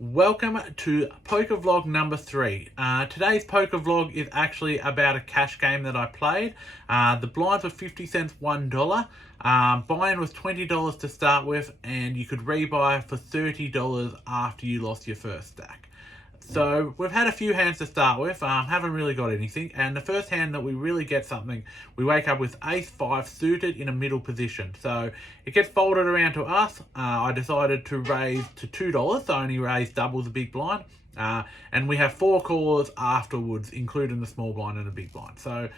Welcome to poker vlog number 3. Today's poker vlog is actually about a cash game that I played. The blinds were 50 cents, $1. Buy-in was $20 to start with, and you could rebuy for $30 after you lost your first stack. So we've had a few hands to start with, haven't really got anything, and the first hand that we really get something, we wake up with Ace-5 suited in a middle position. So it gets folded around to us. I decided to raise to $2, so I only raised double the big blind. And we have 4 callers afterwards, including the small blind and the big blind. So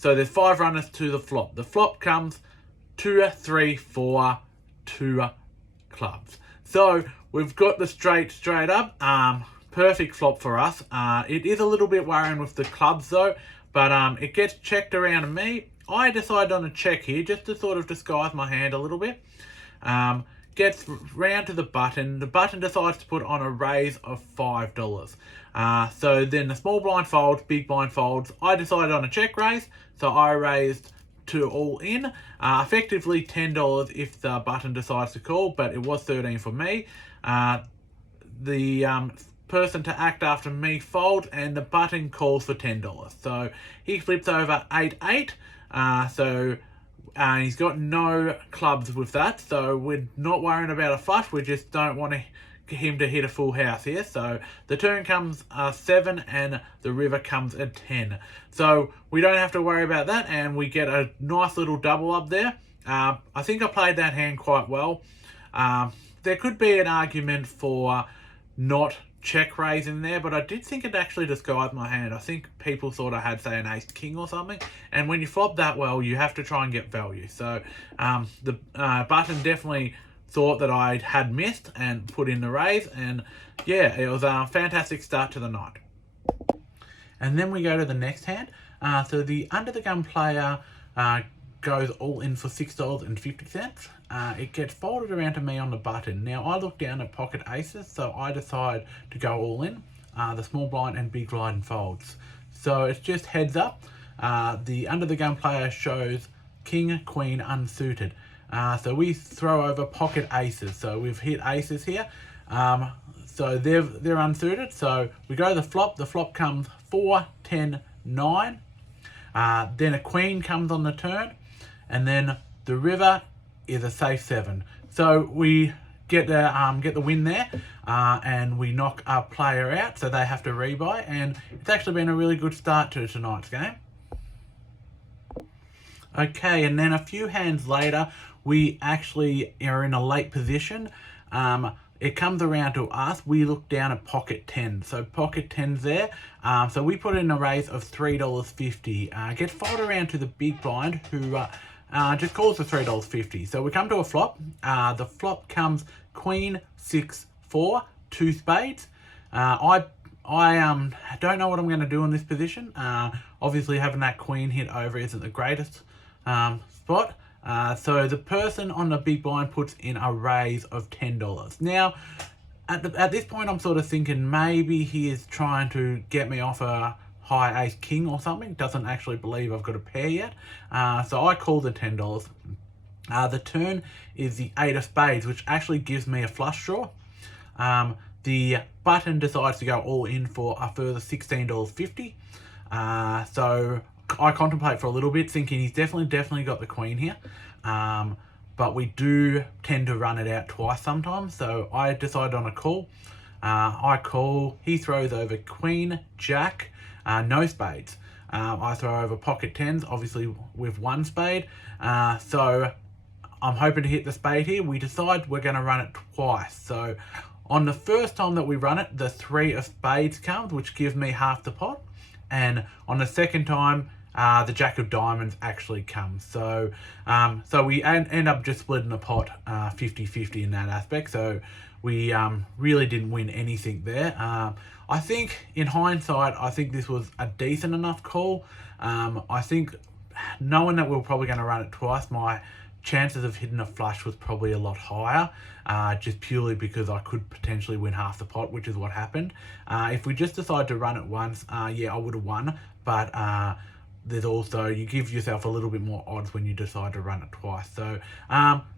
there's 5 runners to the flop. The flop comes 2, 3, 4, 2 clubs. So we've got the straight up. Perfect flop for us. It is a little bit worrying with the clubs though, but it gets checked around to me. I decided on a check here just to sort of disguise my hand a little bit. Gets round to the button. The button decides to put on a raise of $5. So then the small blind folds, big blind folds. I decided on a check raise, so I raised to all in, effectively $10 if the button decides to call, but it was 13 for me. The person to act after me folds, and the button calls for $10. So he flips over 8-8. He's got no clubs with that, so we're not worrying about a flush. We just don't want him to hit a full house here. So the turn comes 7 and the river comes at 10. So we don't have to worry about that, and we get a nice little double up there. I think I played that hand quite well. There could be an argument for not check raising there, but I did think it actually disguised my hand. I think people thought I had, say, an ace king or something, and when you flop that well, you have to try and get value. So the button definitely thought that I had missed and put in the raise, and yeah, it was a fantastic start to the night. And then we go to the next hand. So the under the gun player goes all in for $6.50. It gets folded around to me on the button. Now I look down at pocket aces, so I decide to go all in. The small blind and big blind folds. So it's just heads up. The under the gun player shows king, queen unsuited. So we throw over pocket aces. So we've hit aces here. So they're unsuited. So we go to the flop. The flop comes 4, 10, 9. Then a queen comes on the turn, and then the river is a safe 7. So we get the win there, and we knock our player out, so they have to rebuy. And it's actually been a really good start to tonight's game. Okay, and then a few hands later, we actually are in a late position. It comes around to us. We look down at pocket 10. So pocket 10's there. So we put in a raise of $3.50. Gets folded around to the big blind, who just calls for $3.50. So we come to a flop. The flop comes queen, 6, 4, 2 spades. I don't know what I'm going to do in this position. Obviously having that queen hit over isn't the greatest spot. So the person on the big blind puts in a raise of $10. Now, at this point, I'm sort of thinking maybe he is trying to get me off a high ace king or something. Doesn't actually believe I've got a pair yet. So I call the $10. The turn is the 8 of spades, which actually gives me a flush draw. The button decides to go all in for a further $16.50. So I contemplate for a little bit, thinking he's definitely got the queen here. But we do tend to run it out twice sometimes. So I decided on a call. I call, he throws over queen, jack, no spades. I throw over pocket 10s, obviously with 1 spade. So I'm hoping to hit the spade here. We decide we're going to run it twice. So on the first time that we run it, the 3 of spades comes, which gives me half the pot. And on the second time, the jack of diamonds actually comes. So we end up just splitting the pot 50-50 in that aspect. So we really didn't win anything there. I think in hindsight, I think this was a decent enough call. I think knowing that we were probably going to run it twice, my chances of hitting a flush was probably a lot higher, just purely because I could potentially win half the pot, which is what happened. If we just decide to run it once, yeah, I would have won, but there's also, you give yourself a little bit more odds when you decide to run it twice. So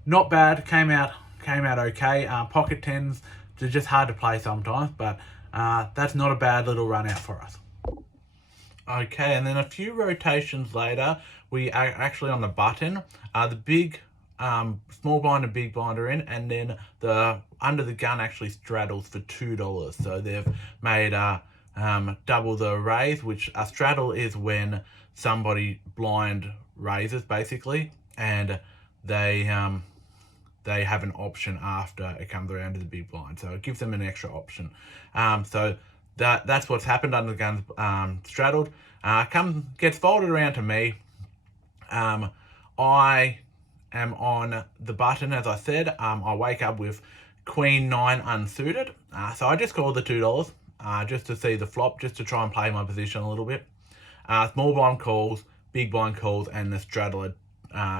not bad, came out okay. Pocket 10s they're just hard to play sometimes, but that's not a bad little run out for us. Okay, and then a few rotations later, we are actually on the button. The big small blind and big blind are in, and then the under the gun actually straddles for $2. So they've made double the raise, which a straddle is when somebody blind raises basically, and they have an option after it comes around to the big blind, so it gives them an extra option. So that's what's happened. Under the gun's straddled, gets folded around to me. I am on the button, as I said. I wake up with Queen 9 unsuited, so I just called the $2 just to see the flop, just to try and play my position a little bit. Small blind calls, big blind calls, and the straddler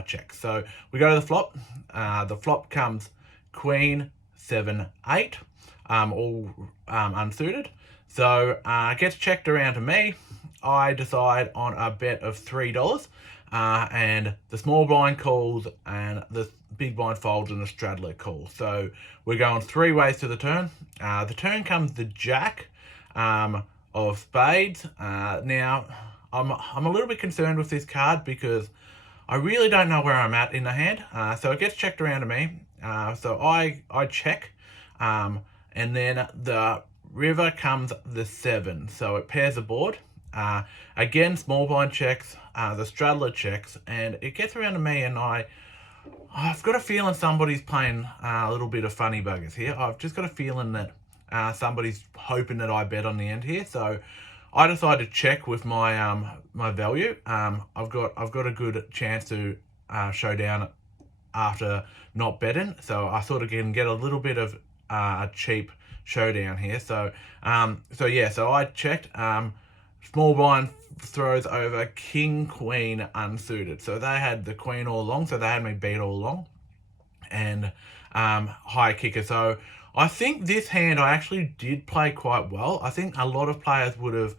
checks. So we go to the flop. The flop comes Queen 7 8, all unsuited. So it gets checked around to me. I decide on a bet of $3, and the small blind calls and the big blind folds and the straddler calls. So we're going 3 ways to the turn. The turn comes the jack of spades. Now I'm a little bit concerned with this card because I really don't know where I'm at in the hand. So it gets checked around to me. So I check, and then the river comes the 7. So it pairs the board. Again, small blind checks, the straddler checks, and it gets around to me, and I've got a feeling somebody's playing a little bit of funny buggers here. I've just got a feeling that somebody's hoping that I bet on the end here. So I decided to check with my my value. I've got a good chance to show down after not betting, so I sort of can get a little bit of a cheap showdown here. So so I checked. Small blind throws over King Queen unsuited, so they had the queen all along, so they had me beat all along, and high kicker. So I think this hand I actually did play quite well. I think a lot of players would have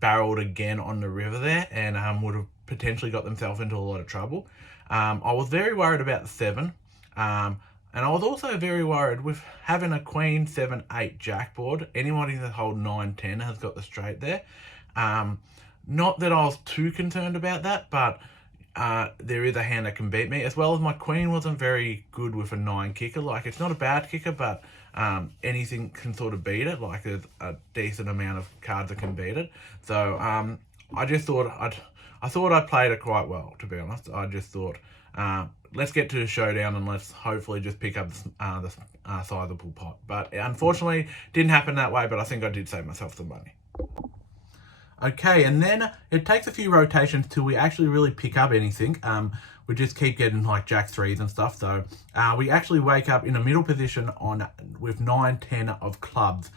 barreled again on the river there, and would have potentially got themselves into a lot of trouble. I was very worried about the 7, and I was also very worried with having a Queen 7 8 jack board. Anybody that hold 9 10 has got the straight there. Not that I was too concerned about that, but there is a hand that can beat me, as well as my queen wasn't very good with a 9 kicker. Like, it's not a bad kicker, but anything can sort of beat it. Like, there's a decent amount of cards that can beat it. So I just thought I played it quite well, to be honest. I just thought, let's get to the showdown and let's hopefully just pick up the sizable pot. But unfortunately, didn't happen that way, but I think I did save myself some money. Okay, and then it takes a few rotations till we actually really pick up anything. We just keep getting like jack 3s and stuff. So we actually wake up in a middle position with 9 10 of clubs.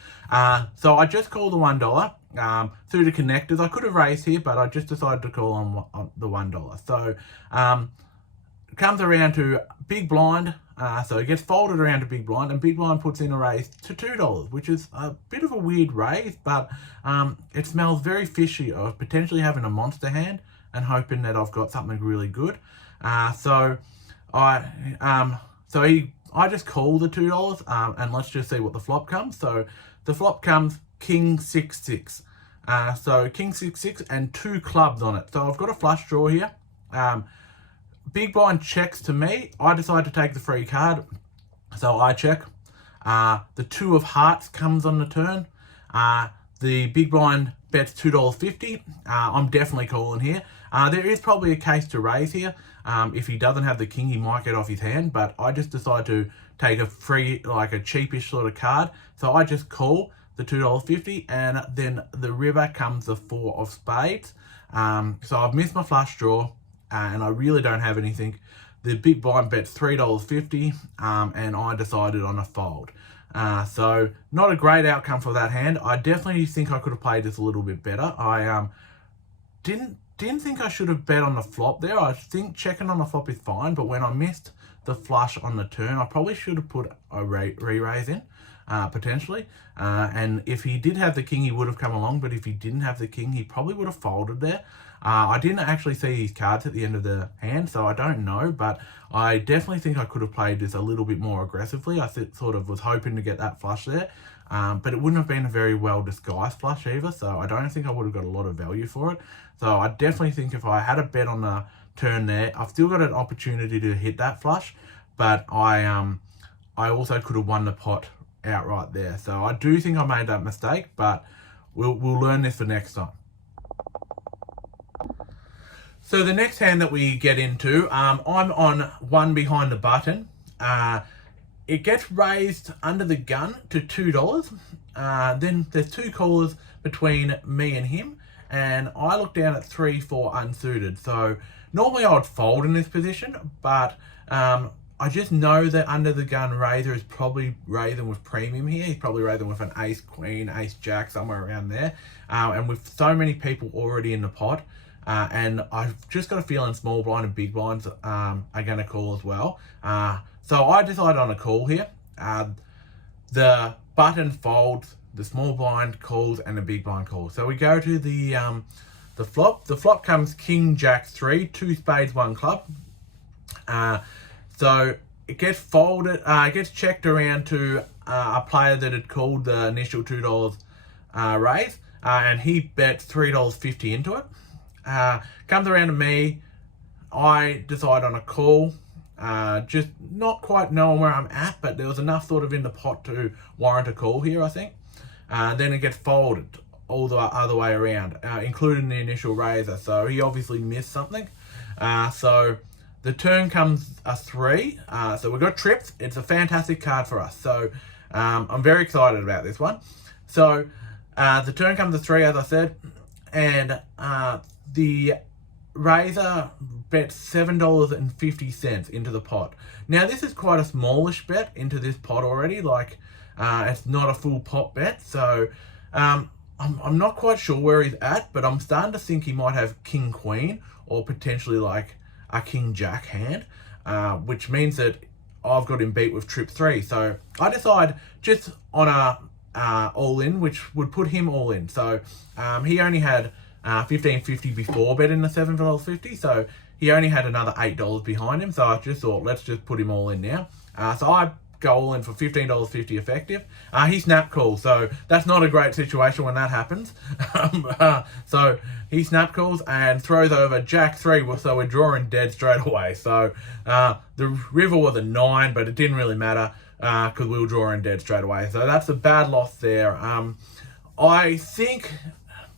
So I just called the $1 through the connectors. I could have raised here, but I just decided to call on the $1. So it comes around to big blind. So it gets folded around to big blind, and big blind puts in a raise to $2, which is a bit of a weird raise, but it smells very fishy of potentially having a monster hand and hoping that I've got something really good. So I just call the $2, and let's just see what the flop comes. So the flop comes King 6 6. So King 6 6 and 2 clubs on it. So I've got a flush draw here. Big blind checks to me. I decide to take the free card, so I check. The 2 of hearts comes on the turn. The big blind bets $2.50. I'm definitely calling here. There is probably a case to raise here. If he doesn't have the king, he might get off his hand, but I just decide to take a free, like a cheapish sort of card. So I just call the $2.50, and then the river comes the 4 of spades. So I've missed my flush draw. And I really don't have anything. The big blind bets $3.50, and I decided on a fold. So not a great outcome for that hand. I definitely think I could have played this a little bit better. I didn't think I should have bet on the flop there. I think checking on the flop is fine, but when I missed the flush on the turn, I probably should have put a re-raise in, potentially. And if he did have the king, he would have come along, but if he didn't have the king, he probably would have folded there. I didn't actually see his cards at the end of the hand, so I don't know, but I definitely think I could have played this a little bit more aggressively. I sort of was hoping to get that flush there, but it wouldn't have been a very well disguised flush either, so I don't think I would have got a lot of value for it. So I definitely think if I had a bet on the turn there, I've still got an opportunity to hit that flush, but I also could have won the pot outright there. So I do think I made that mistake, but we'll learn this for next time. So the next hand that we get into, I'm on one behind the button. It gets raised under the gun to $2. Then there's two callers between me and him, and I look down at 3-4 unsuited. So normally I would fold in this position, but I just know that under the gun raiser is probably raising with premium here. He's probably raising with an ace queen, ace jack, somewhere around there. And with so many people already in the pot, and I've just got a feeling small blind and big blinds are going to call as well. So I decided on a call here. The button folds, the small blind calls, and the big blind calls. So we go to the flop. The flop comes king, jack, 3, 2 spades, 1 club. So it gets folded, it gets checked around to a player that had called the initial $2 raise, and he bet $3.50 into it. Comes around to me, I decide on a call, just not quite knowing where I'm at, but there was enough sort of in the pot to warrant a call here, I think. Then it gets folded all the other way around, including the initial raiser, so he obviously missed something. So the turn comes a 3, so we've got trips. It's a fantastic card for us, so I'm very excited about this one. So the turn comes a 3, as I said, and the raiser bets $7.50 into the pot. Now this is quite a smallish bet into this pot already, like it's not a full pot bet, so I'm not quite sure where he's at, but I'm starting to think he might have king queen or potentially like a king jack hand, which means that I've got him beat with trip 3. So I decide just on a all in, which would put him all in. So he only had $15.50 before betting the $7.50, so he only had another $8 behind him. So I just thought, let's just put him all in now. So I go all in for $15.50 effective. He snap calls, so that's not a great situation when that happens. So he snap calls and throws over jack 3, so we're drawing dead straight away. So the river was a 9, but it didn't really matter because we were drawing dead straight away. So that's a bad loss there. I think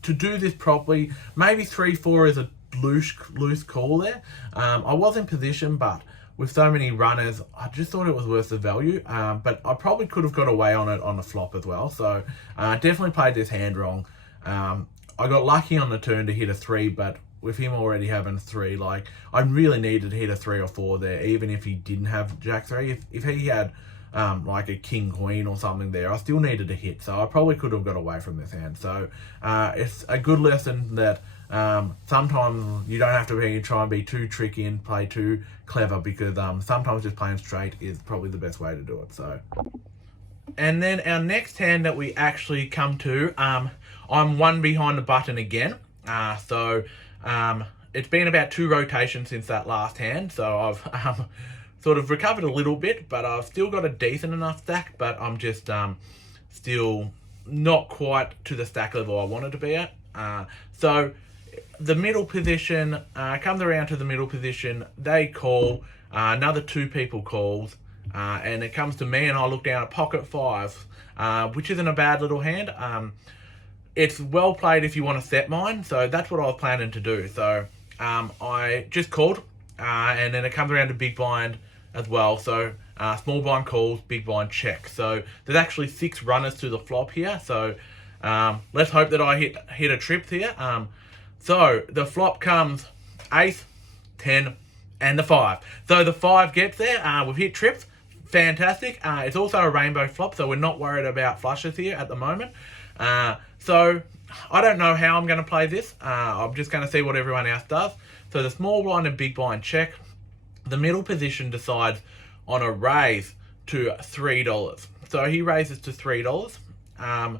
to do this properly, maybe 3-4 is a loose call there. I was in position, but with so many runners, I just thought it was worth the value. But I probably could have got away on it on the flop as well. So definitely played this hand wrong. I got lucky on the turn to hit a 3, but with him already having 3, like I really needed to hit a 3 or 4 there, even if he didn't have jack 3. If he had like a king queen or something there, I still needed to hit, so I probably could have got away from this hand. So it's a good lesson that sometimes you don't have to try and be too tricky and play too clever, because sometimes just playing straight is probably the best way to do it. So, and then our next hand that we actually come to, I'm one behind the button again. So it's been about 2 rotations since that last hand, so I've sort of recovered a little bit, but I've still got a decent enough stack, but I'm just still not quite to the stack level I wanted to be at. So the middle position comes around to the middle position. They call, another 2 people calls, and it comes to me, and I look down at pocket 5, which isn't a bad little hand. It's well played if you want to set mine, so that's what I was planning to do. So I just called, and then it comes around to big blind as well. So small blind calls, big blind check. So there's actually 6 runners to the flop here. So let's hope that I hit a trip here. So the flop comes ace, 10, and the 5. So the 5 gets there. We've hit trips. Fantastic. It's also a rainbow flop, so we're not worried about flushes here at the moment. So I don't know how I'm going to play this. I'm just going to see what everyone else does. So the small blind and big blind check. The middle position decides on a raise to $3. So he raises to $3. I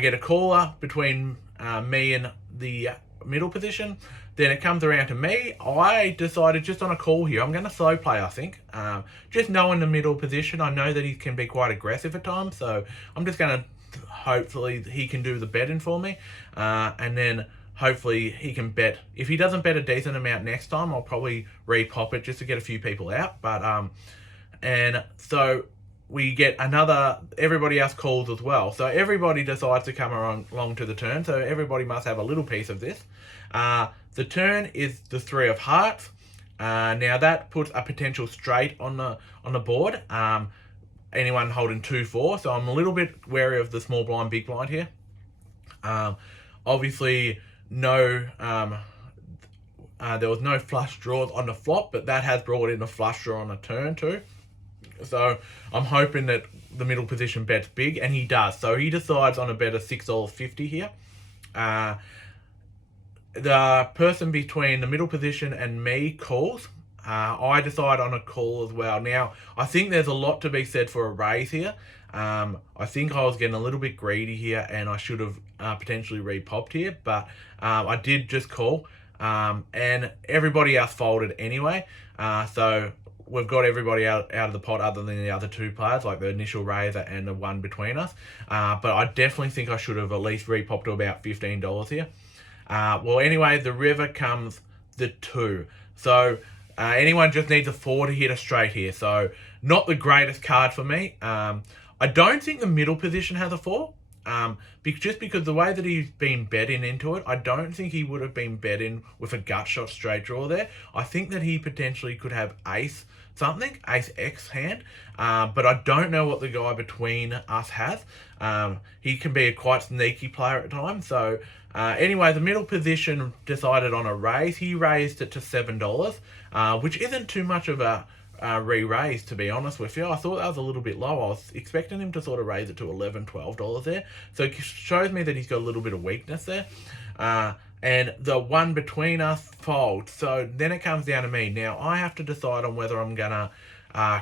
get a caller between me in the middle position. Then it comes around to me. I decided just on a call here, I'm going to slow play, I think. Just knowing the middle position, I know that he can be quite aggressive at times. So I'm just going to, hopefully, he can do the betting for me. And then hopefully he can bet. If he doesn't bet a decent amount next time, I'll probably re-pop it just to get a few people out. But and so we get everybody else calls as well. So everybody decides to come along to the turn. So everybody must have a little piece of this. The turn is the 3 of hearts. Now that puts a potential straight on the board. Anyone holding 2-4. So I'm a little bit wary of the small blind, big blind here. Obviously, no. There was no flush draws on the flop, but that has brought in a flush draw on the turn too. So I'm hoping that the middle position bets big, and he does. So he decides on a bet of $6.50 here. The person between the middle position and me calls. I decide on a call as well. Now, I think there's a lot to be said for a raise here. I think I was getting a little bit greedy here, and I should have potentially re-popped here, but I did just call, and everybody else folded anyway. So we've got everybody out of the pot other than the other 2 players, like the initial raiser and the one between us. But I definitely think I should have at least re-popped to about $15 here. Well, anyway, the river comes the 2. So anyone just needs a 4 to hit a straight here. So not the greatest card for me. I don't think the middle position has a 4. Just because the way that he's been betting into it, I don't think he would have been betting with a gut shot straight draw there. I think that he potentially could have ace X hand, but I don't know what the guy between us has. He can be a quite sneaky player at times. So anyway, the middle position decided on a raise. He raised it to $7, which isn't too much of a re-raise, to be honest with you. I thought that was a little bit low. I was expecting him to sort of raise it to $11, $12 there. So it shows me that he's got a little bit of weakness there. And the one between us folds. So then it comes down to me. Now I have to decide on whether I'm going to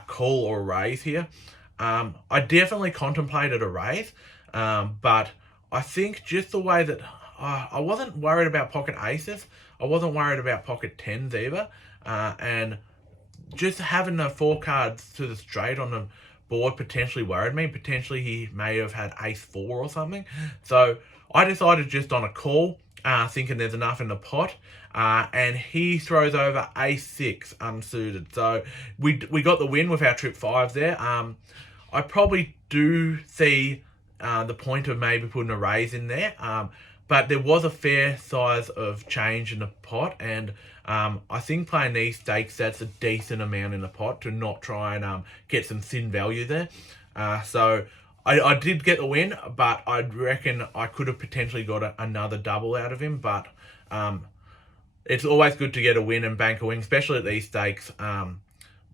call or raise here. I definitely contemplated a raise, but I think just the way that I wasn't worried about pocket aces. I wasn't worried about pocket 10s either. And just having the 4 cards to the straight on the board potentially worried me. Potentially he may have had ace 4 or something. So I decided just on a call, thinking there's enough in the pot. And he throws over ace 6 unsuited. So we got the win with our trip 5 there. I probably do see the point of maybe putting a raise in there. But there was a fair size of change in the pot, and I think playing these stakes, that's a decent amount in the pot to not try and get some thin value there. So I did get the win, but I reckon I could have potentially got another double out of him. But it's always good to get a win and bank a win, especially at these stakes.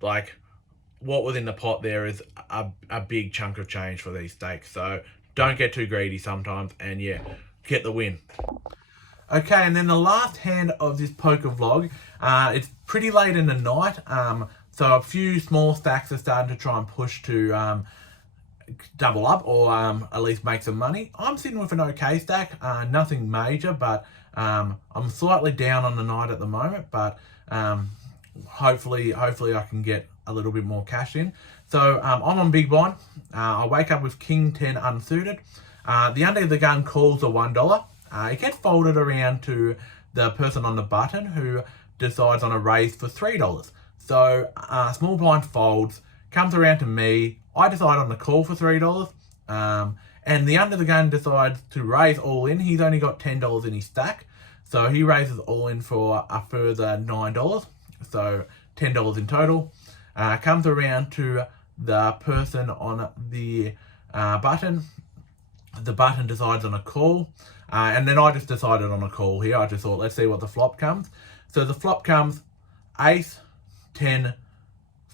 Like what was in the pot there is a big chunk of change for these stakes. So don't get too greedy sometimes, and yeah, get the win. Okay, and then the last hand of this poker vlog, it's pretty late in the night, so a few small stacks are starting to try and push to double up or at least make some money. I'm sitting with an okay stack, nothing major, but I'm slightly down on the night at the moment, but hopefully I can get a little bit more cash in. So I'm on big blind. I wake up with king 10 unsuited. The under the gun calls a $1. It gets folded around to the person on the button who decides on a raise for $3. So small blind folds, comes around to me. I decide on the call for $3. And the under the gun decides to raise all in. He's only got $10 in his stack. So he raises all in for a further $9. So $10 in total. Comes around to the person on the button. The button decides on a call, and then I just decided on a call here. I just thought, let's see what the flop comes. So the flop comes ace 10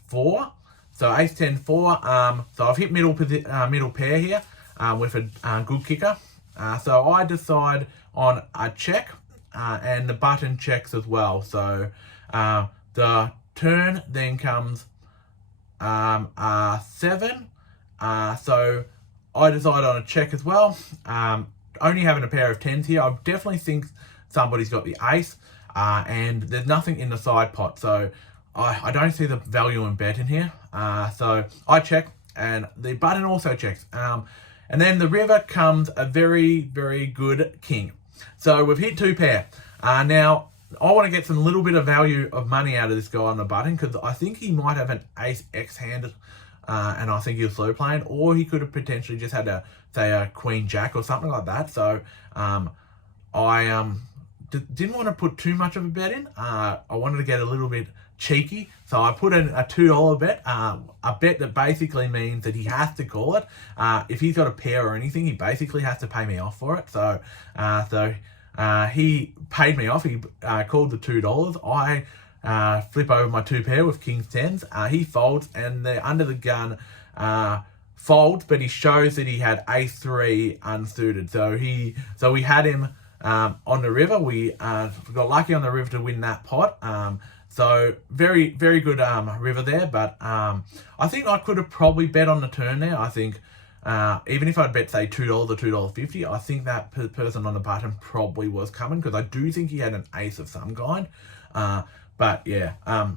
4. So ace 10 4. So I've hit middle pair here with a good kicker. So I decide on a check, and the button checks as well. So the turn then comes 7. So I decide on a check as well. only having a pair of 10s here, I definitely think somebody's got the ace, and there's nothing in the side pot, so I don't see the value in betting here. So I check, and the button also checks. And then the river comes a very, very good king. So we've hit 2 pair. Now, I want to get some little bit of value of money out of this guy on the button, because I think he might have an ace X hand, and I think he was slow playing, or he could have potentially just had a queen jack or something like that. So I didn't want to put too much of a bet in. I wanted to get a little bit cheeky, so I put in a $2 bet, a bet that basically means that he has to call it. If he's got a pair or anything, he basically has to pay me off for it. So he paid me off. He called the $2. I flip over my 2 pair with king's 10s. He folds, and the under the gun folds, but he shows that he had ace 3 unsuited. So we had him on the river. We got lucky on the river to win that pot. So very, very good river there. But I think I could have probably bet on the turn there. I think even if I'd bet, say, $2 or $2.50, I think that person on the button probably was coming, because I do think he had an ace of some kind. But yeah,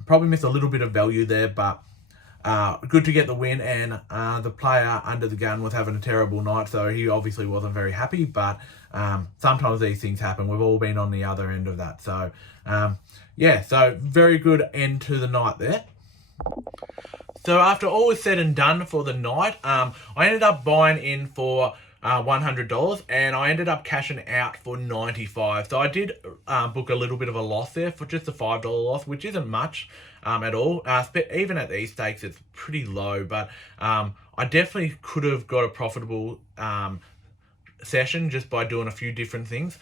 probably missed a little bit of value there, but good to get the win. And the player under the gun was having a terrible night, so he obviously wasn't very happy. But sometimes these things happen. We've all been on the other end of that. So yeah, so very good end to the night there. So after all was said and done for the night, I ended up buying in for $100, and I ended up cashing out for $95. So I did book a little bit of a loss there, for just a $5 loss, which isn't much at all. Even at these stakes, it's pretty low, but I definitely could have got a profitable session just by doing a few different things.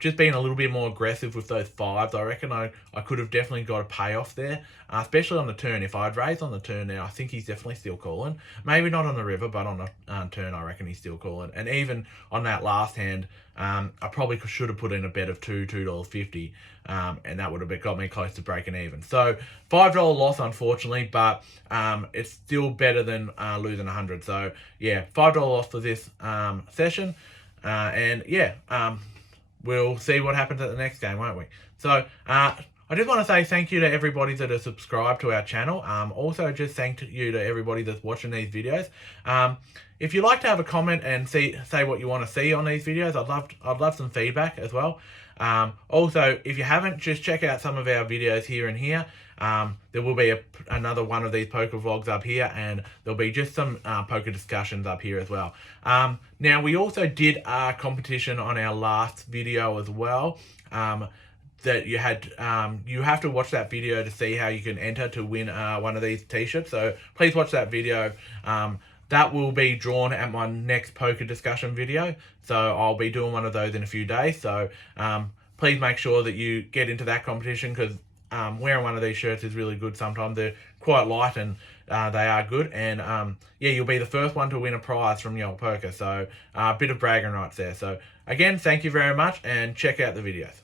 Just being a little bit more aggressive with those 5s, I reckon I could have definitely got a payoff there, especially on the turn. If I'd raised on the turn there, I think he's definitely still calling. Maybe not on the river, but on the turn, I reckon he's still calling. And even on that last hand, I probably should have put in a bet of $2.50, and that would have got me close to breaking even. So $5 loss, unfortunately, but it's still better than losing 100. So yeah, $5 loss for this session, and yeah, we'll see what happens at the next game, won't we? So I just want to say thank you to everybody that has subscribed to our channel. Also, just thank you to everybody that's watching these videos. If you'd like to have a comment and say what you want to see on these videos, I'd love some feedback as well. Also, if you haven't, just check out some of our videos here and here. There will be another one of these poker vlogs up here, and there'll be just some poker discussions up here as well. Now, we also did a competition on our last video as well. That you have to watch that video to see how you can enter to win one of these t-shirts. So please watch that video. That will be drawn at my next poker discussion video. So I'll be doing one of those in a few days. So please make sure that you get into that competition, because wearing one of these shirts is really good. Sometimes they're quite light, and they are good. And yeah, you'll be the first one to win a prize from Your Poker. So a bit of bragging rights there. So again, thank you very much, and check out the videos.